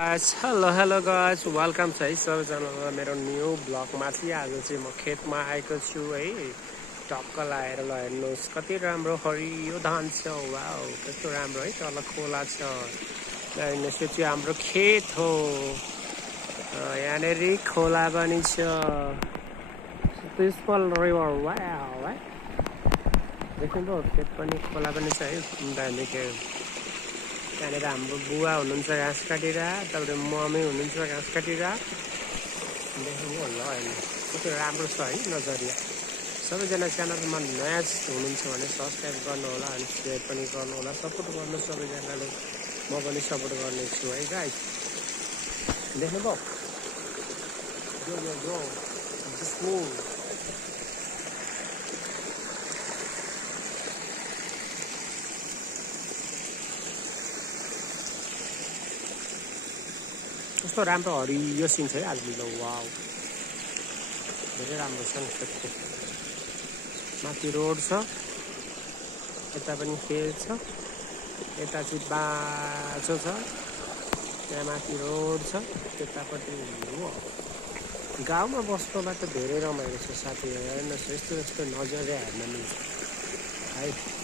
hello guys welcome छ है सबैजनालाई मेरो न्यू ब्लगमा चाहिँ आज चाहिँ म खेतमा आएको छु है टक्क लाएर ल हेर्नुहोस् कति राम्रो हरियो धान छ वाउ कस्तो राम्रो है तल खोला छ ल हेर्नुहोस् यो चाहिँ हाम्रो खेत हो यहाँनेर खोला पनि छ पिसफुल रिभर वाउ है देख्नुभयो खेत पनि खोला पनि छ है त्यहाँनिर हाम्रो बुवा हुनुहुन्छ घाँस काटेर तपाईँ मम्मी हुनुहुन्छ घाँस काटेर देख्नु होला होइन कस्तो राम्रो छ है नजरिया सबैजना च्यानलमा नयाँ हुनुहुन्छ भने सब्सक्राइब गर्नु होला अनि सेयर पनि गर्नु होला सपोर्ट गर्नु सबैजनाले म पनि सपोर्ट गर्नेछु है गाइस देख्नुभयो गो जस्ट मूभ कस्तो राम्रो हरियो सिन छ है आज वाउ धेरै राम्रो छ नि खेतको माथि रोड छ यता पनि खेत छ यता चाहिँ बाँझो छ त्यहाँ माथि रोड छ त्यतापट्टि हो गाउँमा बस्नुमा त धेरै रमाइलो छ साथीहरू हेर्नुहोस् यस्तो यस्तो नजरिया हेर्न मिल्छ है